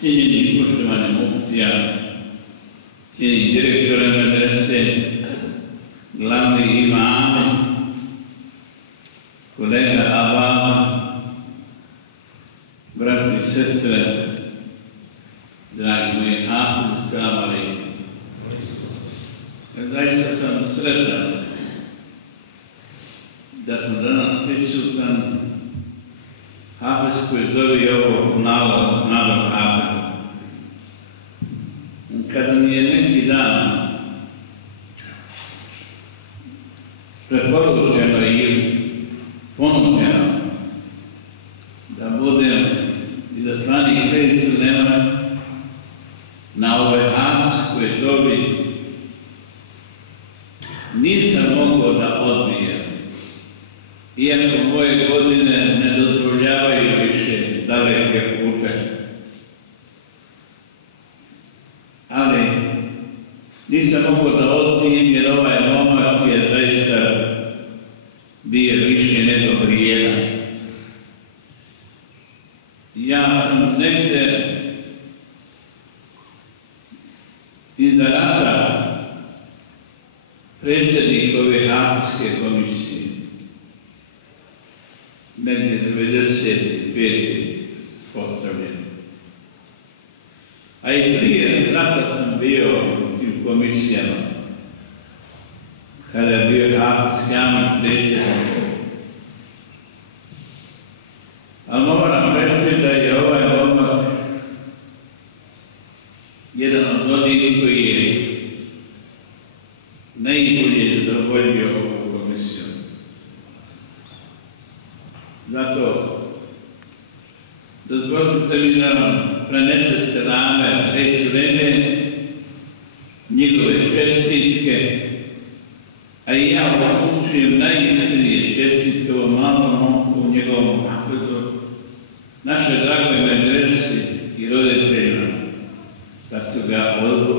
cijenjeni poštovani muftija, cijenjeni direktore medrese, glavni imame, kolega Ababa, brati i sestre, dragi moji hafizi, assalamu alaikum. Zaista sam sretan da sam danas prisutan hafiz koji zove ovog mladog hafiza. Kada mi je neki dan preporučeno i ponuđeno da budem izaslanik Kristu nema na ovoj hafizskoj dobi, nisam mogao da odbijem, iako moje godine ne dozvoljavaju više daleke pute. Ali nisam mogao da odbijem jer ovaj momak je zaista bio više nego vrijedan. Ja sam negde iza rata predsjednik ove hafizske komisije, negdje 95. postavljen. A i prije rata sam bio u tim komisijama, kada je bio hafizski amin predsjednik. Ali moram reći da je ovaj momak jedan od onih koji je najbolje zadovoljio ovu komisiju. Zato dozvolite mi da vam prenese selame Resulene, njegove čestitke, a i ja upućujem najiskrenije čestitke ovom malom momku, njegovom hafizu, našoj dragoj medresi i roditeljima, da su ga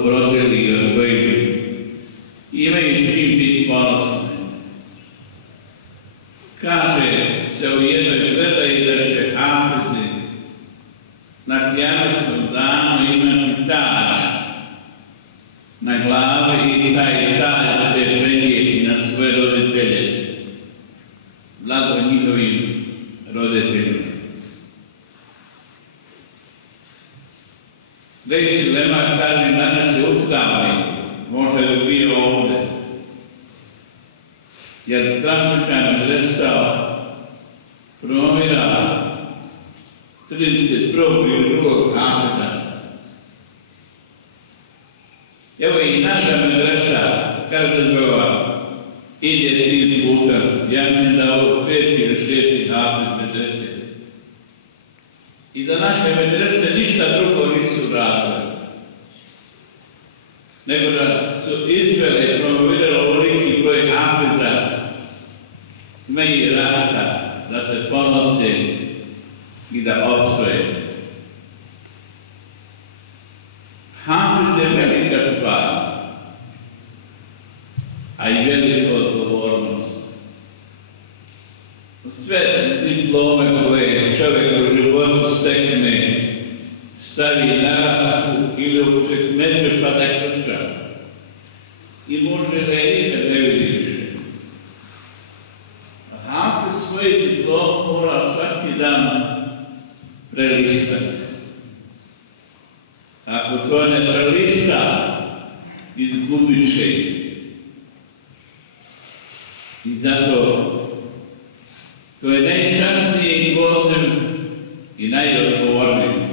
rodili i odgojili. Imaju čim biti ponosni. Kaže se u jednoj predaji da će hafizi na kijametskom danu imati tač na glavi i taj tač će prenijeti na svoje roditelje, blago njihovim roditeljima. Već Lema kaže, danas je ustavni, možda je bio ovdje, jer Tramčka medresa promira 31. i 2. hafiza. Evo i naša medresa, kaže Bova, ide tim putem. Ja mislim da ovo 5 ili 6 hafiz medrese. I da naše medrese ništa drugo nisu radile, nego da su izvele i promovirali ovoliki broj hafiza, imaju rata da se ponose i da opstoje. Hafiz je velika stvar, a i velika odgovornost. Sve diplome koje čovjek u životu stekne, stavi na rasku ili u čekmeđu pa da ključa. I može da je nikad ne vidi više. A hafiz svoj diplom mora svaki dan prelistati. Ako to ne prelista, izgubit će. I zato to je najčasniji poziv i najodgovorniji.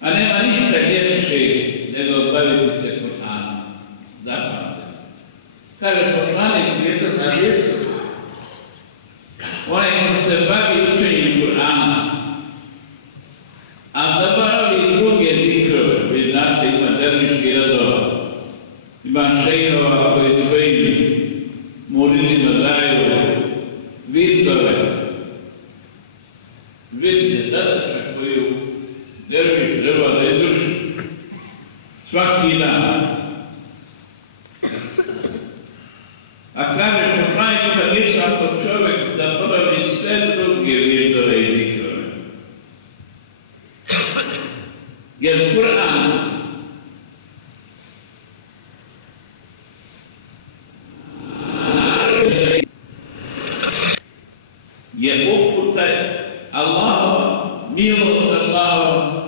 A nema ništa ljepše nego baviti se Kur'anom. Zapamte. Kaže poslanik Petar na mjestu, onaj ko se bavi učenjem Kur'ana, a zaboravi druge zikrove, vi znate, ima derviški radova, ima šejhova koji svojim muridima daju vidove, vidite zadaća koju derviš treba da izvrši svaki dan. A kaže poslanik da nisu ako čovjek zaboravi sve druge vidove i zikrove. Jer Kur'an je uputa Allahova, milost Allahova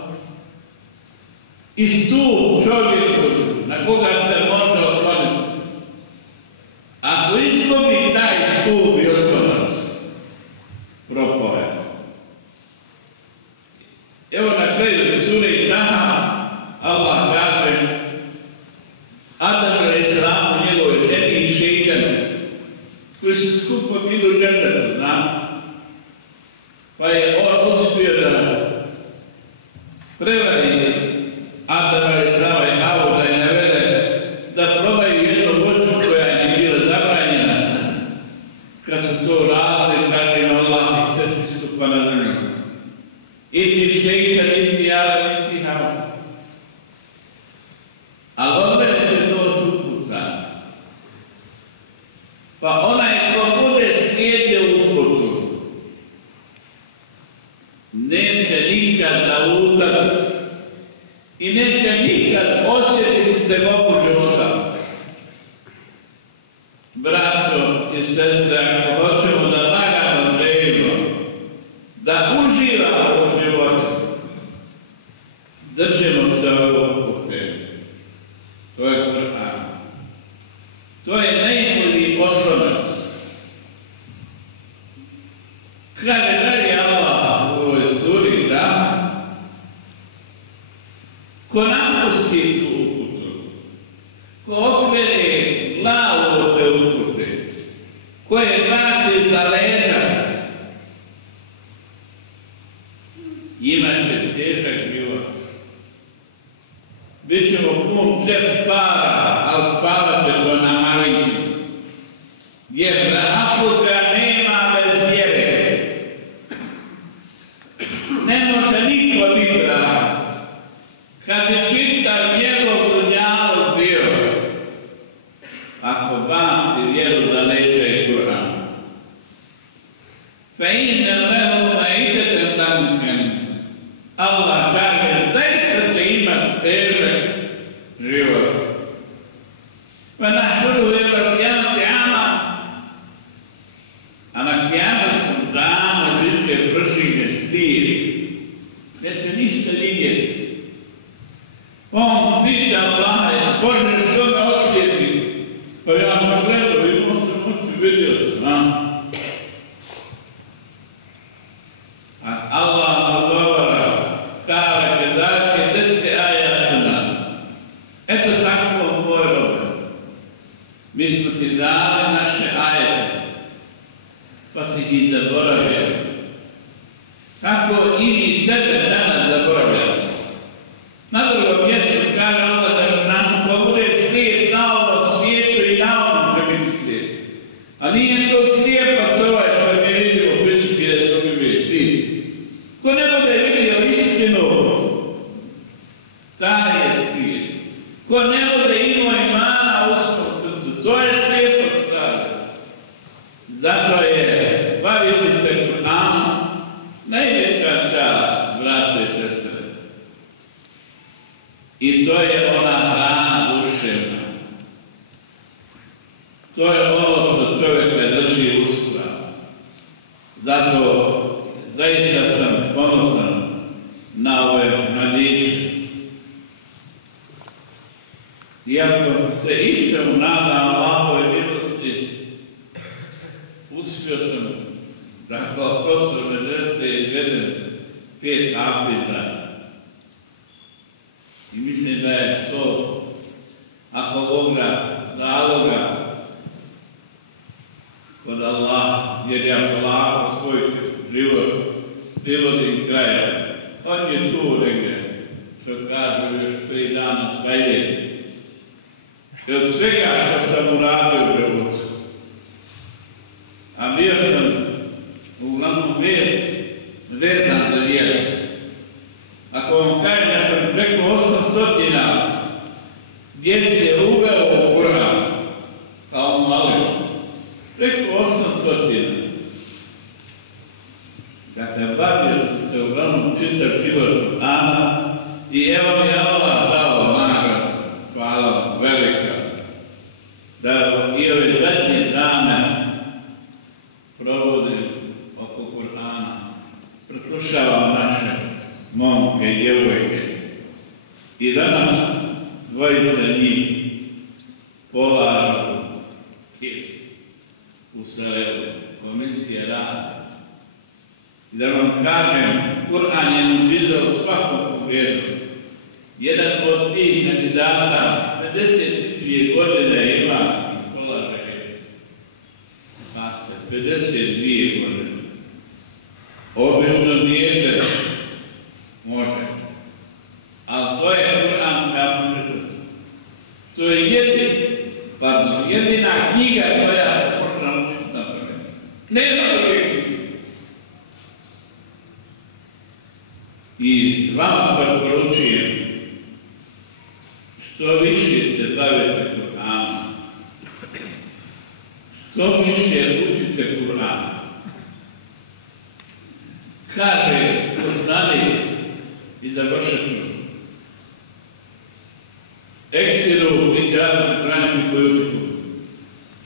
i stup čovjeku na koga se može osloniti. Ako izgubi taj stup i oslonac, propao je. Evo na kraju sure Taha Allah kaže Adam a.s. njegove ženi i šeitane koji su skupo bili u džennetu, znamo. Pa je on uspio da prevari Adam a.s. i Havu da je navede da probaju jednu voću koja je bila zabranjena. Kad su to radili, kaže im Allah i te svi skupa na zemlju. I ti šeitan, i ti Adam, i ti Havu. Ali onda će to uputa. Pa onaj ko bude slijedio uputu, neće nikad nalutat i neće nikad osjetiti tegobu života. Braćo i sestre, ako hoćemo da lagano živimo, da uživamo u životu, držimo se ovog upute. To je Kur'an. To je najbolji oslonac. Kaže dalje Allah u ovoj suri da ko napusti tu uputu, ko okrene glavu od te upute, ko je baci za leđa, imat će težak život. Bićemo pun džep para, ali spavat će to na Mariću. Jer rafuka nema bez vjere. Ne može niko biti rahat. Kad je čitav njegov dunjalog bio, ako baci vjeru da leđa je Kur'an. Fa inna lehu ma'išeten danken. Allah kaže, zaista će imat težak život. Pa nahšuruhu jevra qiyamati ama. A na qiyamatskom danu više pršine sviri. Neće ništa vidjeti. On pita Allaha, Bože, što me osjeti? Pa ja sam gledao, imao sam oči, vidio sam. A Allah odgovara, kaže, dajte tetke ajatuna. Eto tako moj robe. Mi smo ti dali naše ajete, pa si ih zaboravio. Kako i mi tebe danas zaboravljamo. Na drugom mjestu kaže Allah da nam ko bude slijep na ovom svijetu i na ovom će biti slijep. A nije to slijepac ovaj što mi vidimo fizički da to bi biti. Ko ne bude vidio istinu, taj je slijep. Ko ne bude imao imana u svom srcu, to je slijepac taj. Zato je baviti se Kur'anom najveća čast, braće i sestre. I to je ona hrana duševna. To je ono što čovjeka drži usta. Zato zaista sam ponosan na ove mladiće. Iako se išao nadam Allahove milosti, uspio sam da kao profesor medrese izvedem 5 hafiza. I mislim da je to, ako Bog da zaloga kod Allah, jer ja polako svoj život privodim kraja. On je tu negdje, što kažu još 3 dana spajljen. I od svega što sam uradio u životu. A bio sam uglavnom vezan za vjeru. Ako vam kažem da sam preko 800 djece uveo u Kur'an, kao malo, preko 800. Dakle, bavio sam se uglavnom čitav život Kur'ana I evo mi Allah dao nagradu, hvala velika, da i ove zadnje dane provodim oko Kur'ana, preslušavam naše momke i djevojke. I danas dvojice njih polažu kips u Sarajevu, komisije rade. I da vam kažem, Kur'an je nam dizao svakom pogledu. Jedan od tih kandidata 52 godine ima i polaže kips. Pazite, 52 godine. Obično dijete može. Ali to je Kur'anska muđiza. To je jedina knjiga koja se može naučiti na prvi. Nema drugih knjiga. I vama preporučujem što više se bavite Kur'anom, što više učite Kur'an. Kaže poslanik i završeno. Eksiru likadu braniti bojutiku.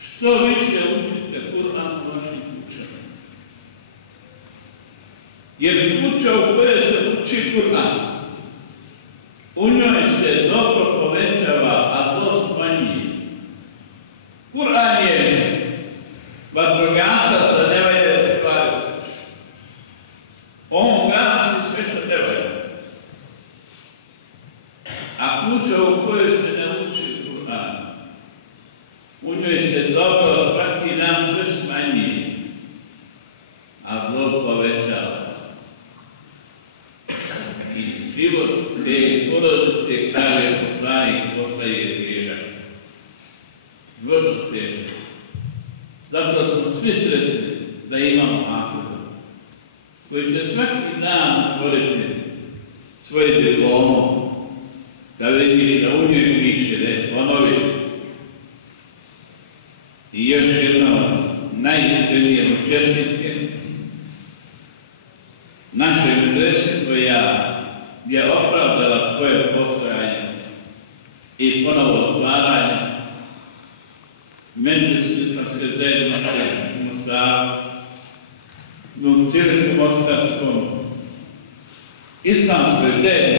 Što više učite Kur'an u vašim kućama. Jer kuća u kojoj se uči Kur'an, u njoj se dobro povećava, a zlo smanjuje. Kur'an je vatrogasac da ne valja stvari. On gasi sve što ne valja. A kuća u kojoj se ne uči Kur'an, u njoj se dobro svaki dan sve smanjuje, a zlo povećava. I život te porodice, kaže poslanik, postaje težak. Vrlo težak. Zato smo svi sretni da imamo Ahmeda, koji će svaki dan otvoriti svoje diplomu, da vidiš da u njoj piše, da je ponovi. I još jedno najiskrenije čestitke naše medrese koja je opravdala svoje postojanje i ponovo otvaranje. Međuislamske zajednice u Mostaru, u Muftijevičkom Mostarskom islamskoj zajednici